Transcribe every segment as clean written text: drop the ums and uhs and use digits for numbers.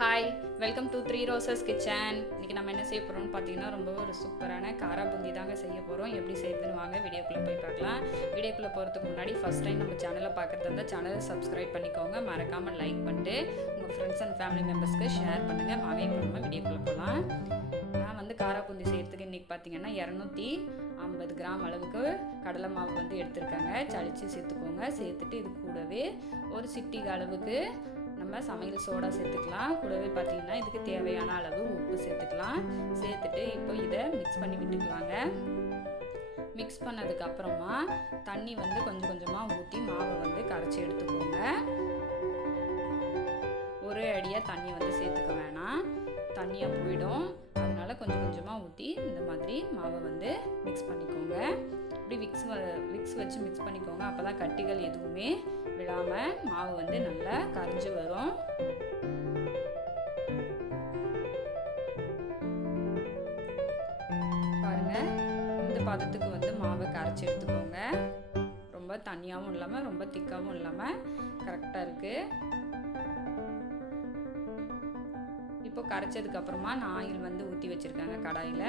Hi, welcome to three roses kitchen. இன்றைக்கி நம்ம என்ன செய்ய போகிறோம்னு பார்த்தீங்கன்னா ரொம்ப ஒரு சூப்பரான காரா பூந்தி தாங்க செய்ய போகிறோம். எப்படி செய்யுதுன்னு வாங்க வீடியோக்குள்ளே போய் பார்க்கலாம். வீடியோக்குள்ளே போகிறதுக்கு முன்னாடி ஃபஸ்ட் டைம் நம்ம சேனலை பார்க்குறது இருந்தால் சேனலை சப்ஸ்கிரைப் பண்ணிக்கோங்க. மறக்காமல் லைக் பண்ணிட்டு உங்கள் ஃப்ரெண்ட்ஸ் அண்ட் ஃபேமிலி மெம்பர்ஸ்க்கு ஷேர் பண்ணுங்கள். வாங்க இப்போ நம்ம வீடியோக்குள்ளே போகலாம். நான் வந்து காரா பூந்தி செய்கிறதுக்கு இன்றைக்கி பார்த்தீங்கன்னா 250 கிராம் அளவுக்கு கடலை மாவு வந்து எடுத்துருக்காங்க. சளிச்சு சேர்த்துக்கோங்க. சேர்த்துட்டு இது கூடவே ஒரு சிட்டிகை அளவுக்கு நம்ம சமையல் சோடா சேர்த்துக்கலாம். கூடவே பார்த்திங்கன்னா இதுக்கு தேவையான அளவு உப்பு சேர்த்துக்கலாம். சேர்த்துட்டு இப்போ இதை மிக்ஸ் பண்ணி விட்டுக்கலாங்க. மிக்ஸ் பண்ணதுக்கப்புறமா தண்ணி வந்து கொஞ்சம் கொஞ்சமாக ஊற்றி மாவை வந்து கரைச்சி எடுத்துக்கோங்க. ஒரே அடியாக தண்ணி வந்து சேர்த்துக்க வேணாம், தண்ணியாக போயிடும். அதனால் கொஞ்சம் கொஞ்சமாக ஊற்றி இந்த மாதிரி மாவை வந்து மிக்ஸ் பண்ணிக்கோங்க. இப்படி விக்ஸ் வச்சு மிக்ஸ் பண்ணிக்கோங்க. அப்போ தான் கட்டிகள் எதுவுமே விடாமல் மாவு வந்து நல்லா கரைஞ்சி வரும். பாருங்கள், இந்த பதத்துக்கு வந்து மாவை கரைச்சி எடுத்துக்கோங்க. ரொம்ப தண்ணியாகவும் இல்லாமல் ரொம்ப திக்காகவும் இல்லாமல் கரெக்டாக இருக்குது. இப்போ கரைச்சதுக்கப்புறமா நான் ஆயில் வந்து ஊற்றி வச்சுருக்காங்க கடாயில்.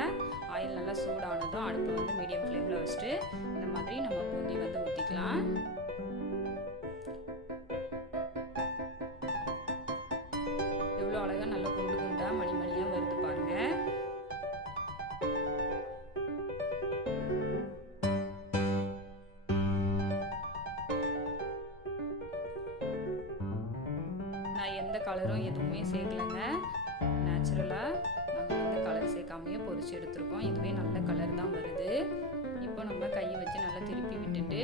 ஆயில் நல்லா சூடானதும் அடுப்பை வந்து மீடியம் ஃப்ளேமில் வச்சுட்டு இந்த மாதிரி நம்ம பூந்தி வந்து ஊற்றிக்கலாம். எவ்வளோ அழகாக நல்லா குண்டு குண்டாக மணி மணியாக வருது பாருங்கள். நான் எந்த கலரும் எதுவுமே சேர்க்கலைங்க. நேச்சுரலாக நாங்கள் வந்து கலர் சேர்க்காமையே பொரிச்சு எடுத்துருக்கோம். இதுவே நல்ல கலர் தான் வருது. இப்போ நம்ம கையை வச்சு நல்லா திருப்பி விட்டுட்டு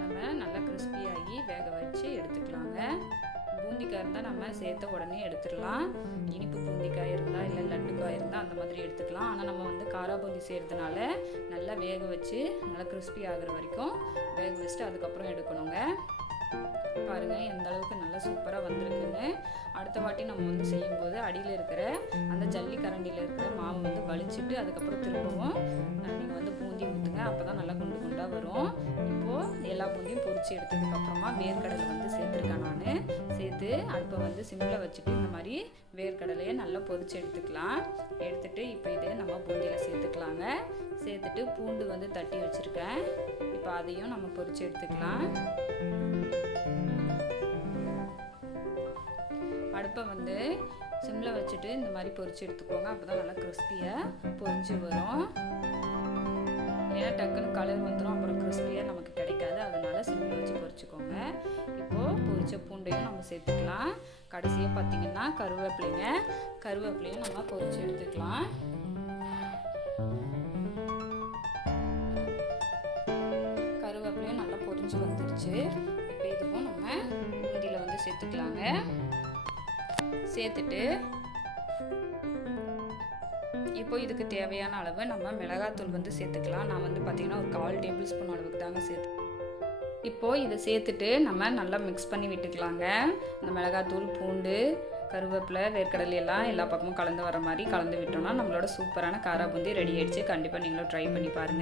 நம்ம நல்லா கிறிஸ்பியாகி வேக வச்சு எடுத்துக்கலாங்க. பூந்திக்காய் இருந்தால் நம்ம சேர்த்த உடனே எடுத்துடலாம். இனிப்பு பூந்திக்காய் இருந்தால் இல்லை லட்டுக்காய் இருந்தால் அந்த மாதிரி எடுத்துக்கலாம். ஆனால் நம்ம வந்து காரா பூந்தி செய்கிறதுனால நல்லா வேக வச்சு நல்லா கிறிஸ்பி ஆகிற வரைக்கும் வேக வச்சுட்டு அதுக்கப்புறம் எடுக்கணுங்க. பாருங்கள் எந்த அளவுக்கு நல்லா சூப்பராக வந்திருக்குன்னு. அடுத்த வாட்டி நம்ம வந்து செய்யும்போது அடியில் இருக்கிற அந்த ஜல்லி கரண்டியில் இருக்கிற மாவு வந்து வலிச்சுட்டு அதுக்கப்புறம் திரும்பவும் நீங்கள் வந்து பூந்தி ஊற்றுங்க. அப்போ தான் நல்லா குண்டு குண்டாக வரும். இப்போது எல்லா பூந்தியும் பொரிச்சு எடுத்ததுக்கப்புறமா வேர்க்கடலை வந்து சேர்த்துருக்கேன் நான். சேர்த்து அடுப்பை வந்து சிம்மில் வச்சுட்டு இந்த மாதிரி வேர்க்கடலையை நல்லா பொரிச்சு எடுத்துக்கலாம். எடுத்துகிட்டு இப்போ இதை நம்ம பூந்தியில் சேர்த்துக்கலாங்க. சேர்த்துட்டு பூண்டு வந்து தட்டி வச்சுருக்கேன். இப்போ அதையும் நம்ம பொரிச்சு எடுத்துக்கலாம். அடுப்பை வந்து சிம்மில் வச்சுட்டு இந்த மாதிரி பொரிச்சு எடுத்துக்கோங்க. அப்போ தான் நல்லா கிறிஸ்பியாக பொரிஞ்சு வரும். ஏன்னா டக்குன்னு கலர் வந்துடும், அப்புறம் கிறிஸ்பியாக நமக்கு கிடைக்காது. அதனால் சிம்மில் வச்சு பொரிச்சுக்கோங்க. இப்போது பொரிச்ச பூண்டையும் நம்ம சேர்த்துக்கலாம். கடைசியாக பார்த்திங்கன்னா கருவேப்பிலையும் நம்ம பொரிச்சு எடுத்துக்கலாம். கருவேப்பிலையும் நல்லா பொரிஞ்சு வந்துருச்சு. இப்போ இதுவும் நம்ம பூந்தியில் வந்து சேர்த்துக்கலாங்க. சேர்த்துட்டு இப்போ இதுக்கு தேவையான அளவு நம்ம மிளகாத்தூள் வந்து சேர்த்துக்கலாம். நான் வந்து பார்த்திங்கன்னா ஒரு 1/4 டேபிள் ஸ்பூன் அளவுக்கு தாங்க இப்போது இதை சேர்த்துட்டு நம்ம நல்லா மிக்ஸ் பண்ணி விட்டுக்கலாங்க. இந்த மிளகாத்தூள், பூண்டு, கருவேப்பிலை, வேர்க்கடலை எல்லாம் எல்லா பக்கமும் கலந்து வர மாதிரி கலந்து விட்டோம்னா நம்மளோட சூப்பரான காரா பூந்தி ரெடி ஆயிடுச்சு. கண்டிப்பாக நீங்களும் ட்ரை பண்ணி பாருங்கள்.